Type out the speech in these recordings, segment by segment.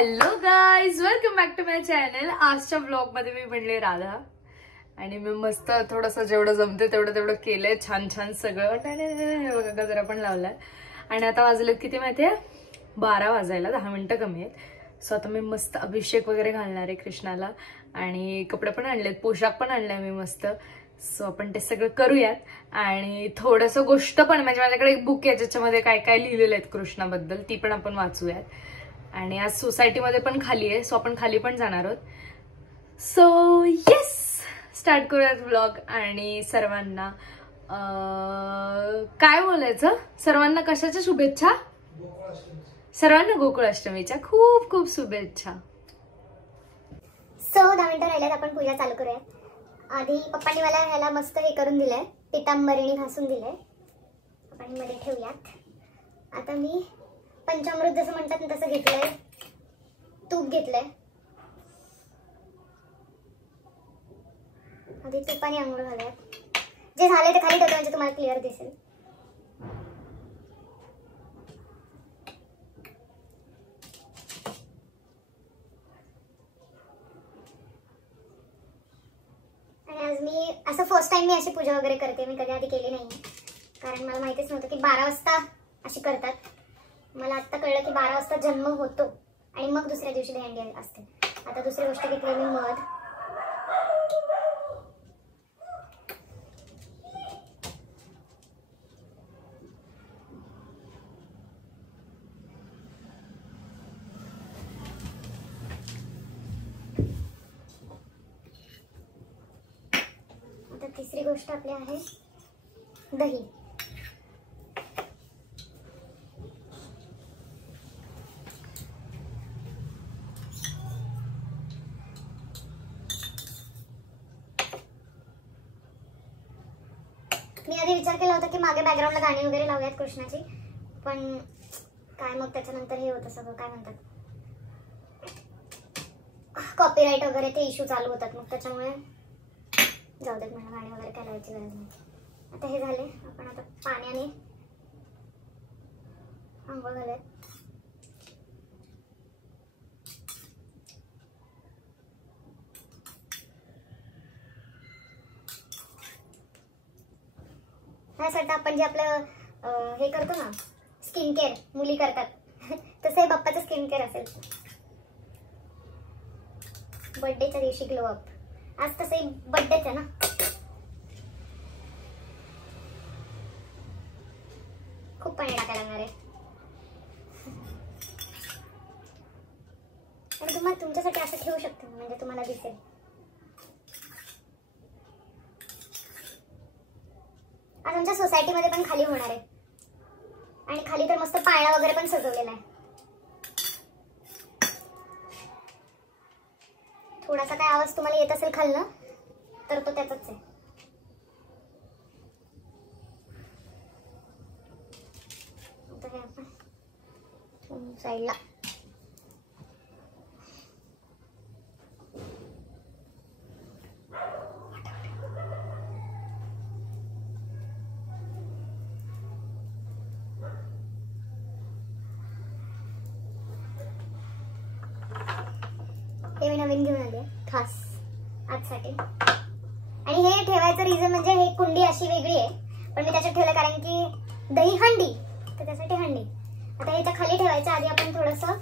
Hello guys, welcome back to my channel. आजच्या blog मध्ये मी बनले राधा आणि मी मस्त थोडंसं जेवढं जमते तेवढं केलंय. छान छान सगळं. हे बघा गजरा पण लावलाय. आणि आता वाजलेत किती माहितीये, 12 वाजायला 10 मिनिटं कमी आहेत. सो आता मी मस्त अभिषेक वगैरे घालणार आहे कृष्णाला. आणि कपडे पण आणलेत, पोशाख पण आणलाय मी मस्त. सो आपण ते सगळं करूयात. आणि थोडंसं गोष्ट पण, म्हणजे माझ्याकडे एक बुक आहे ज्याच्यामध्ये काय काय लिहिलेलं आहे कृष्णाबद्दल, ती पण आपण वाचूयात. आणि आज सोसायटीमध्ये पण खाली आहे, सो आपण खाली पण जाणार आहोत. सो येस, स्टार्ट करूयात व्लॉग. आणि सर्वांना काय बोलायचं, सर्वांना कशाच्या शुभेच्छा? सर्वांना गोकुळाष्टमीच्या खूप खूप शुभेच्छा. सो 10 मिनिटं राहिल्यात, आपण पूजा चालू करूयात. आधी पप्पांनी मला ह्याला मस्त हे करून दिलंय, पितांबरीने घासून दिलंय. आपण मध्ये ठेवूयात. आता मी पंचामृत जसं म्हणतात ना तसं घेतलंय, तूप घेतलंय. आधी तुपाने आंघोळ घालूयात. जे झालंय ते खाली ठेवतो म्हणजे तुम्हाला क्लिअर दिसेल. आणि आज मी असं फर्स्ट टाइम मी अशी पूजा वगैरे करते. मी कधी आधी केली नाही, कारण मला माहितीच नव्हतं की 12 वाजता अशी करतात. मला आता कळलं की 12 वाजता जन्म होतो आणि मग दुसऱ्या दिवशी दहीहंडी असते. आता दुसरी गोष्ट घेतली मी मध. आता तिसरी गोष्ट आपली आहे दही. मी आधी विचार केला होता की मागे बॅकग्राऊंडला गाणी वगैरे लावूयात कृष्णाची, पण काय मग त्याच्यानंतर हे होतं सगळं, काय म्हणतात, कॉपीराईट वगैरे ते इश्यू चालू होतात. मग त्याच्यामुळे जाऊ देत, मला गाणी वगैरे काय लावायची गरज नाही. आता हे झाले, आपण आता पाण्याने आंघोळ घालूयात. ह्यासाठी आपण जे आपलं हे करतो ना, स्किन केअर मुली करतात, तसं हे बाप्पाचं स्किन केअर असेल. बर्थडेच्या दिवशी ग्लो अप. आज तसंही बर्थडेच आहे ना. खूप पाणी टाकायला लागणार आहे. आणि तुम्हाला तुमच्यासाठी असं ठेवू शकते, म्हणजे तुम्हाला दिसेल. आज आमच्या सोसायटीमध्ये पण खाली होणार आहे. आणि खाली तर मस्त पाळणा वगैरे पण सजवलेला आहे. थोडासा काय आवाज तुम्हाला येत असेल खालनं, तर तो त्याचाच आहे. आता हे आपण साईडला. हे मी नवीन घेऊन आले खास आजसाठी. आणि हे ठेवायचं रिझन म्हणजे हे कुंडी अशी वेगळी आहे, पण मी त्याच्यात ठेवलं कारण की दही हंडी, तर त्यासाठी हंडी. आता ह्याच्या खाली ठेवायच्या आधी आपण थोडंसं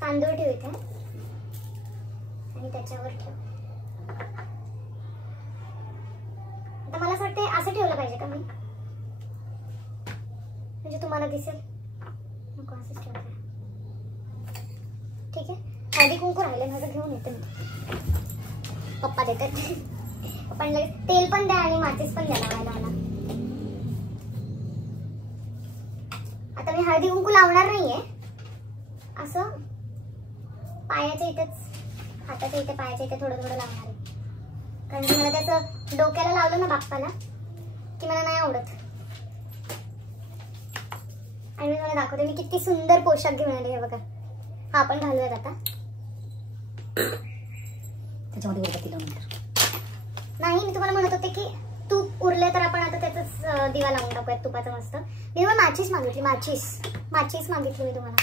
तांदूळ ठेवू इथे आणि त्याच्यावर ठेव. आता मला असं वाटतं असं ठेवलं पाहिजे का मी, म्हणजे तुम्हाला दिसेल. नको, असंच ठेवते. ठीक आहे. हळदी कुंकू राहिले माझं, घेऊन येते मी. पप्पा देतात. पण तेल पण द्या आणि माचीस पण द्या लावायला मला. आता मी हळदी कुंकू लावणार नाहीये, असं पायाच्या इथेच, हाताच्या इथे, पायाच्या इथे थोडं थोडं लावणार आहे. कारण की मला त्याचं डोक्याला लावलं ना बाप्पाला की मला नाही आवडत. आणि मी मला दाखवते मी किती सुंदर पोशाख घेऊन आले. हे बघा, हा आपण घालूयात आता. त्याच्यामध्ये नाही, मी तुम्हाला म्हणत होते की तूप उरले तर आपण आता त्याचाच दिवा लावून टाकूयात तुपाचा मस्त. मी तुम्हाला माचीस मागितली, माचीस मागितली मी तुम्हाला.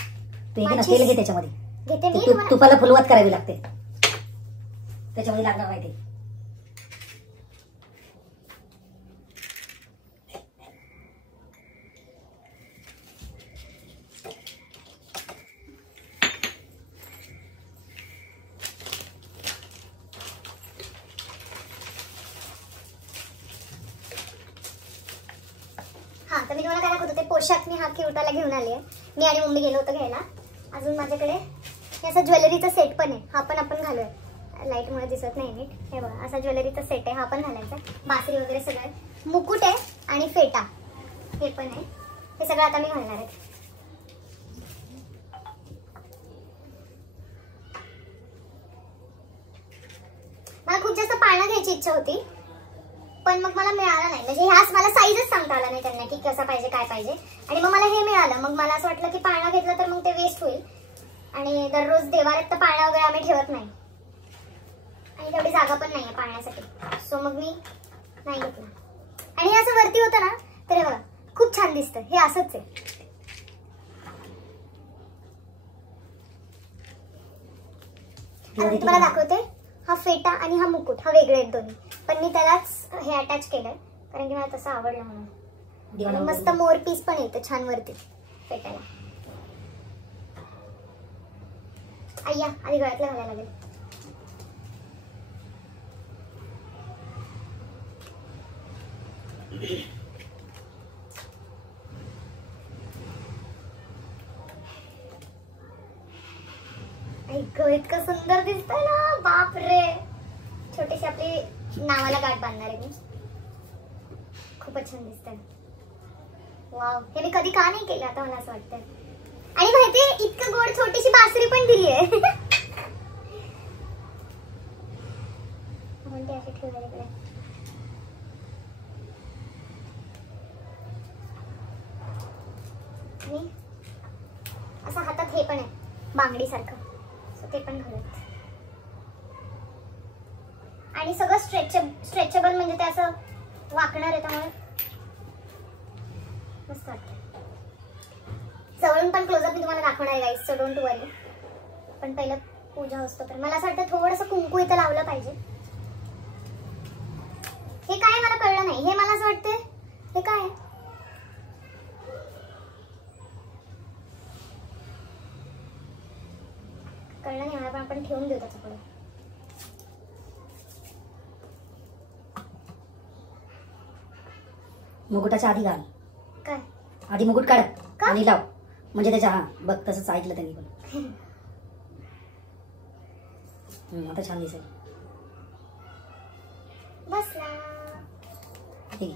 तेल घे त्याच्यामध्ये. घेते मी. तुपाला फुलवात करावी लागते, त्याच्यामध्ये लागणार नाही ते. हा, तर मी तुम्हाला काय दाखवत होते, पोशाख मी हा क्यूटाला घेऊन आली आहे. मी आणि मम्मी गेलो होतो घ्यायला. अजून माझ्याकडे हे असं ज्वेलरीचा सेट पण आहे, हा पण आपण घालूया. लाईट मुळे दिसत नाही नीट. हे बघा, असा ज्वेलरीचा सेट आहे, हा पण घालायचा. बासरी वगैरे सगळं, मुकुट आहे आणि फेटा हे पण आहे. हे सगळं आता मी घालणार आहे. मला खूप जास्त पाळणा घ्यायची इच्छा होती, पण मग मला मिळालं नाही. म्हणजे ह्याच मला साईजच सांगता आला नाही त्यांना की कसं पाहिजे काय पाहिजे. आणि मग मला हे मिळालं. मग मला असं वाटलं की पाळणा घेतला तर मग ते वेस्ट होईल, आणि दररोज देवाऱ्यात तर पाळणा वगैरे आम्ही ठेवत नाही, आणि तेवढी जागा पण नाहीये पाळण्यासाठी. सो मग मी नाही घेतला. आणि हे असं वरती होतं ना, तर हे बघा खूप छान दिसतं. हे असंच आहे. तुम्हाला दाखवते. हा फेटा आणि हा मुकुट हा वेगळे आहेत दोन्ही, पण मी त्यालाच हे अटॅच केलंय कारण की मला तसं आवडलं म्हणून. आणि मस्त मोर पीस पण येतं छान वरती फेटाला. आय्या, आधी गळ्यातलं घालायला लागेल. इतकं सुंदर दिसतंय ना, बाप रे. छोटीशी आपली नावाला गाठ बांधणार आहे मी. खूपच छान दिसतंय. वाव, हे मी कधी का नाही केलं आता मला असं वाटतंय. आणि माहितीये, इतकं गोड छोटीशी बासरी पण दिली आहे. म्हणते अशी ठेवलेली इकडे. आणि असं हातात हे पण आहे बांगडी सारखं, ते पण घालत. आणि सगळं स्ट्रेचेबल, म्हणजे ते असं वाकणार आहे त्यामुळे मस्त वाटतं. जवळून पण क्लोजअप मी तुम्हाला दाखवणार आहे गाईस, सो डोंट वरी. पण पहिलं पूजा असतो तर मला असं वाटतं थोडंसं कुंकू इथं लावलं पाहिजे. हे काय मला कळलं नाही. हे मला असं वाटतंय हे काय आहे? कळलं नाही मला, पण आपण ठेवून देऊ त्याच्या पुढे. मुकुटाच्या आधी घाल. काय आधी मुकुट काढ आणि लाव, म्हणजे त्याच्या. हा बघ, तसंच ऐकलं त्यांनी पण. आता छान दिसेल. बसला. ठीक आहे.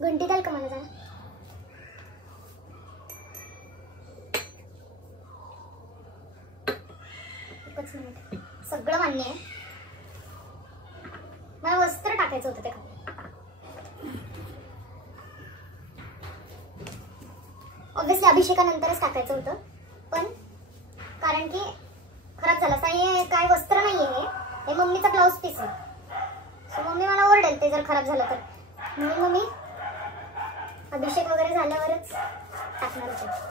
घंटी द्याल का मला जरा? एकच मिनिट. सगळं मान्य आहे. मला वस्त्र टाकायचं होतं ते खाली. ऑब्विसली अभिषेकानंतरच टाकायचं होतं, पण कारण की खराब झाला. हे काय वस्त्र नाहीये, हे मम्मीचा ब्लाऊज पीस आहे. सो मम्मी मला ओरडेल ते जर खराब झालं तर. म्हणून मम्मी अभिषेक वगैरे झाल्यावरच टाकणार होते.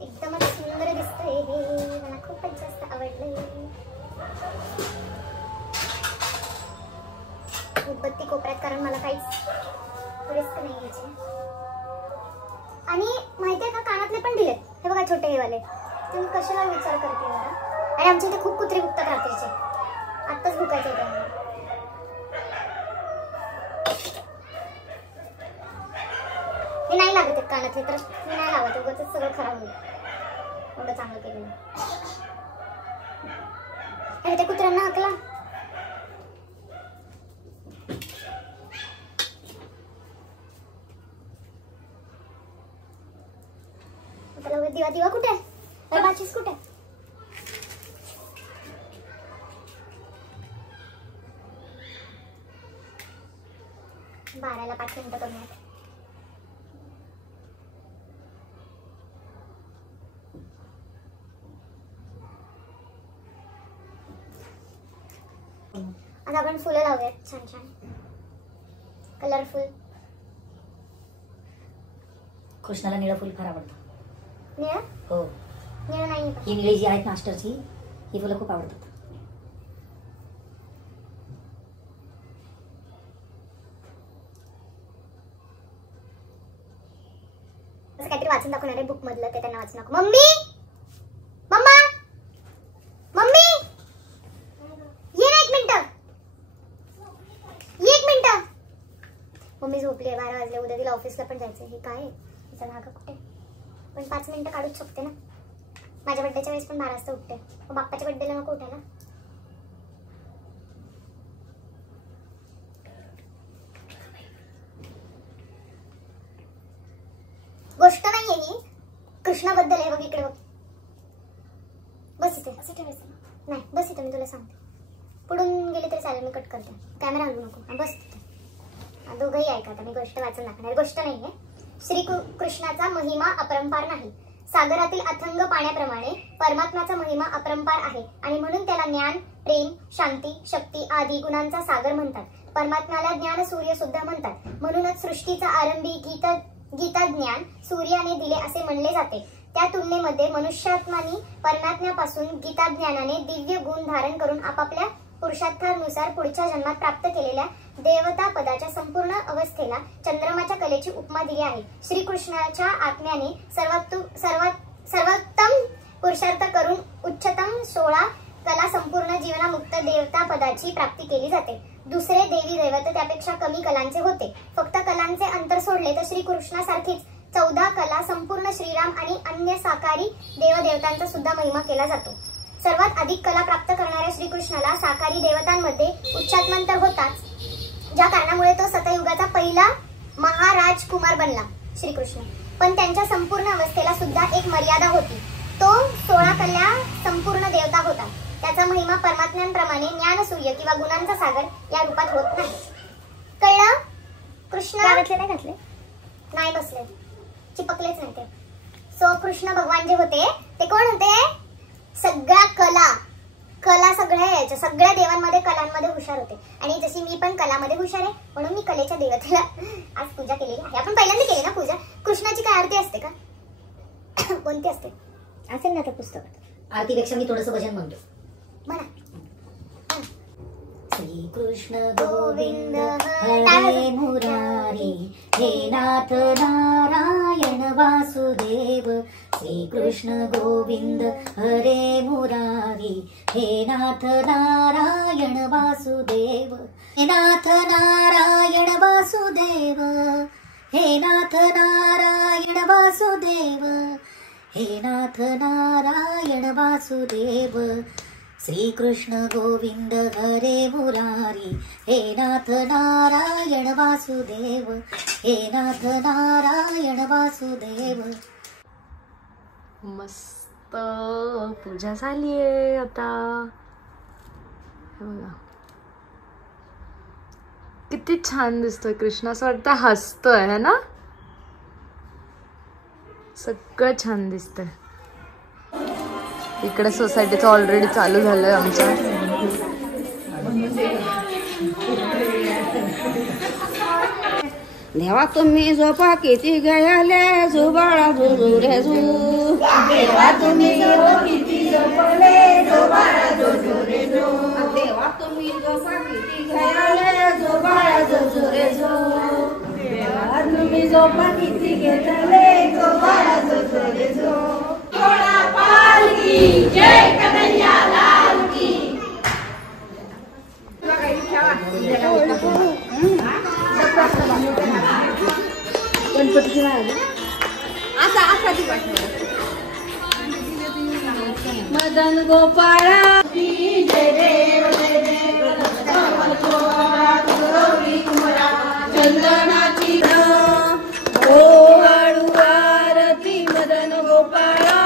एकदमच सुंदर दिसतंय हे, मला खूपच जास्त आवडलंय. उदबत्ती कोपऱ्यात, कारण मला काहीच रिस्क नाही घ्यायची. आणि माहितीये का, कानातले पण दिलेत. हे बघा छोटे हे वाले. तुम्ही कशाला विचार करते मला. आणि आमच्या इथे खूप कुत्रे भुकतात रात्रीचे. आत्ताच भुकायचं होतं मला. हे नाही लागत आहेत कानातले, तर मी नाही लावत. उगाच सगळं खराब होईल. एवढं चांगलं केलेलं. अरे त्या कुत्र्यांना हाकला. दिवा दिवा कुठे आहे? बाचीस कुठे? बाराला 5 मिनिटं कमी आहेत. आता आपण फुलं लावूयात छान छान कलरफुल. कृष्णाला निळं फुल फार आवडतं. निळं? हो. निळं नाही ही निळी जी आहेत मास्टरची ही फुलं खूप आवडतात. असं काहीतरी वाचून दाखवणार आहे बुक मधलं, ते त्यांना वाचू नको. मम्मी, मम्मा, मम्मी ये ना 1 मिनिट, ये 1 मिनिट. मम्मी झोपली आहे, 12 वाजले, उद्या तिला ऑफिसला पण जायचं. हे काय आहे, तिचा धागा कुठे? पण 5 मिनिटं काढूच शकते ना. माझ्या बड्डेच्या वेळेस पण 12 वाजता उठते, मग बाप्पाच्या बड्डेला नको उठायला. गोष्ट नाहीये ही, कृष्णाबद्दल आहे. बघ इकडे बघ, बस इथे. असं ठेवायचं नाही, बस इथे. मी तुला सांगते, पुढून गेले तरी चालेल, मी कट करते. कॅमेरा हलवू नको, बस तिथे. दोघंही ऐका. आता मी गोष्ट वाचून दाखवणार. गोष्ट नाहीये. श्री कृष्णाचा महिमा अपरंपार नाही. सागरातील अथंग पाण्याप्रमाणे परमात्म्याचा महिमा अपरंपार आहे आणि म्हणून त्याला ज्ञान, प्रेम, शांती, शक्ती आदी गुणांचा सागर म्हणतात. परमात्म्याला ज्ञान सूर्य सुद्धा म्हणतात. म्हणूनच सृष्टीचा आरंभी गीता ज्ञान सूर्याने दिले असे म्हणले जाते. त्या तुलनेमध्ये मनुष्यात्मानी परमात्म्यापासून गीता ज्ञानाने दिव्य गुण धारण करून आपापल्या पुरुषार्थानुसार पुढच्या जन्मात प्राप्त केलेल्या देवता पदाच्या संपूर्ण अवस्थेला चंद्रमाच्या कलेची उपमा दिली आहे. श्रीकृष्णाच्या आज्ञेने सर्वोत्तम पुरुषार्थ करून उच्चतम 16 कला संपूर्ण जीवनामुक्त देवता पदाची प्राप्ती केली जाते. दुसरे देवी दैवत त्यापेक्षा कमी कलांचे होते. फक्त कलांचे अंतर सोडले तर श्रीकृष्णासारखीच 14 कला संपूर्ण श्रीराम आणि अन्य साकारी देवदेवतांचा सुद्धा महिमा केला जातो. सर्वात अधिक कला प्राप्त करणाऱ्या श्रीकृष्णाला साकारी देवतांमध्ये उच्चात्मंतर होताच, ज्या कारणामुळे तो सतयुगाचा पहिला महाराजकुमार बनला श्रीकृष्ण. पण त्यांच्या संपूर्ण अवस्थेला सुद्धा एक मर्यादा होती. तो 16 कल्या संपूर्ण देवता होता. त्याचा महिमा परमात्म्यांप्रमाणे ज्ञानसूर्य किंवा गुणांचा सागर या रूपात होत नाही. कळलं? कृष्ण नाही घातले, नाही बसले, चिपकलेच नाही ते. सो कृष्ण भगवान जे होते ते कोण होते? सगळ्या कला सगळ्या देवांमध्ये कलांमध्ये हुशार होते. आणि जशी मी पण कलामध्ये हुशार आहे म्हणून मी कलेच्या देवतेला आज पूजा केलेली आहे. आपण पहिल्यांदा केली ना पूजा. कृष्णाची काय आरती असते का? कोणती असते? असेल ना त्या पुस्तकात. आरतीपेक्षा मी थोडंसं भजन म्हणतो. म्हणा. श्री कृष्ण गोविंद हरे मुरारी हे नाथ नारायण वासुदेव. श्री कृष्ण गोविंद हरे मुरारी हे नाथ नारायण वासुदेव. हे नाथ नारायण वासुदेव. हे नाथ नारायण वासुदेव. हे नाथ नारायण वासुदेव. श्री कृष्ण गोविंद हरे मुरारी हे नाथ नारायण वासुदेव. हे नाथ नारायण वासुदेव. मस्त पूजा झालीये. आता बघा किती छान दिसतोय कृष्ण. असं वाटतं हसतोय है ना. सगळं छान दिसतंय. इकडे सोसायटीचं ऑलरेडी चालू झालंय आमच्या. देवा तुम्ही झोपा किती गयाले झुबाळा झुजुरे झू. देवा तुम्ही झोपा किती झोपले झुबाळा झुजुरे झू. देवा तुम्ही झोपा किती गयाले झुबाळा झुजुरे झू. देवा तुम्ही झोपा किती घेतले झुबाळा झुजुरे झू. थोडा पालकी जय कन्हैया लाल की. गणपतीची मदन गोपाळा की जय देव जय देव. चंदनाची ओवाळू आरती मदन गोपाळा.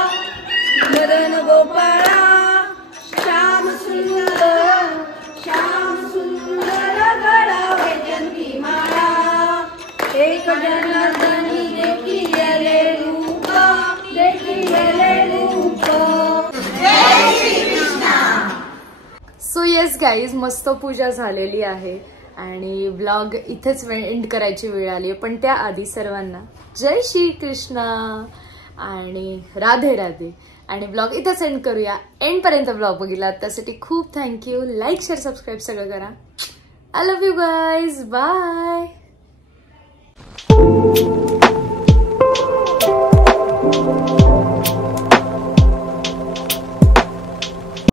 मदन गोपाळा श्याम सुंदर गळा वैजंती माळा. एक जनार्दनी देखिले रूप सो येस गाईज, मस्त पूजा झालेली आहे आणि ब्लॉग इथेच एंड करायची वेळ आली. पण त्याआधी सर्वांना जय श्री कृष्ण आणि राधे राधे. आणि ब्लॉग इथेच एंड करूया. एंड पर्यंत ब्लॉग बघितला त्यासाठी खूप थँक्यू. लाईक शेअर सबस्क्राईब सगळं करा. I love you guys. Bye.